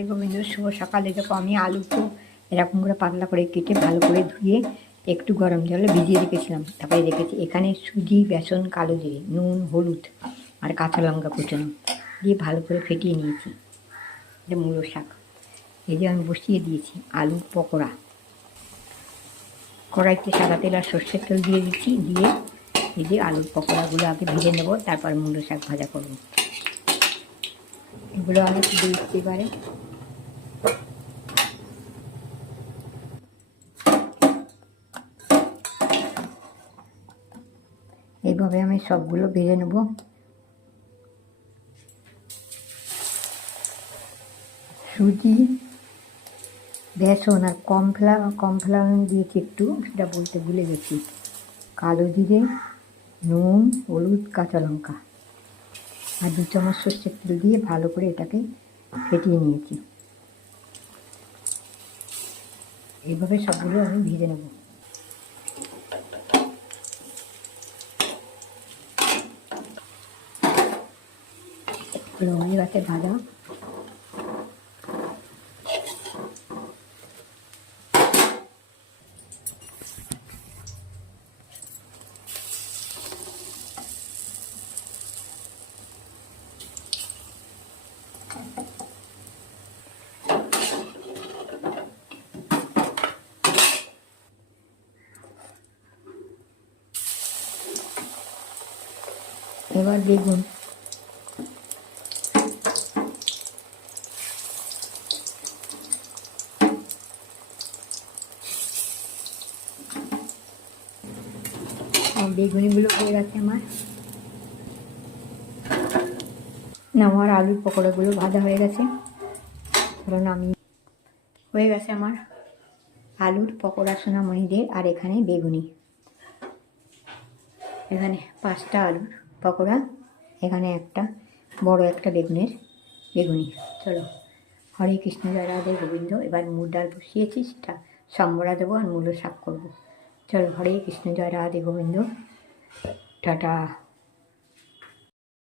রাধে গোবিন্দ। শুভ সকালে দেখো আমি আলু তো এরকম করে পাতলা করে কেটে ভালো করে ধুয়ে একটু গরম জলে ভিজিয়ে রেখেছিলাম। তারপরে রেখেছি এখানে সুজি, বেসন, কালো জিরে, নুন, হলুদ আর কাঁচা লঙ্কা কুচানো দিয়ে ভালো করে ফেটিয়ে নিয়েছি। এটা মূলো শাক। এই যে আমি বসিয়ে দিয়েছি আলুর পকোড়া। কড়াইতে সাদা তেল আর সর্ষের তেল দিয়ে দিচ্ছি। দিয়ে এই যে আলুর পকোড়াগুলো আগে ভেজে নেবো, তারপর মূলো শাক ভাজা করবো। এগুলো আমি দিতে পারে এইভাবে আমি সবগুলো ভেজে নেব। সুজি, বেসন আর কর্নফ্লাওয়ার দিয়েছি একটু, সেটা বলতে ভুলে গেছি। কালো জিরে, নুন, হলুদ, কাঁচা লঙ্কা আর 2 চামচ সর্ষের তেল দিয়ে ভালো করে এটাকে ফেটিয়ে নিয়েছি। এইভাবে সবগুলো আমি ভেজে নেব। হয়ে গেছে ভাজা। এবার বেগুন, বেগুনিগুলো হয়ে গেছে আমার। আমার আলুর পকোড়াগুলো ভাজা হয়ে গেছে। কারণ আমি হয়ে গেছে আমার আলুর পকোড়া সোনামণিদের। আর এখানে বেগুনি, এখানে 5টা আলুর পকোড়া, এখানে একটা বড় একটা বেগুনি। চলো, হরে কৃষ্ণ, জয় রাধে গোবিন্দ। এবার মুগ ডাল বসিয়েছি, সেটা সম্বরা দেবো আর মূলো শাক করবো। চলো, হরে কৃষ্ণ, জয় রাধে গোবিন্দ, টাটা।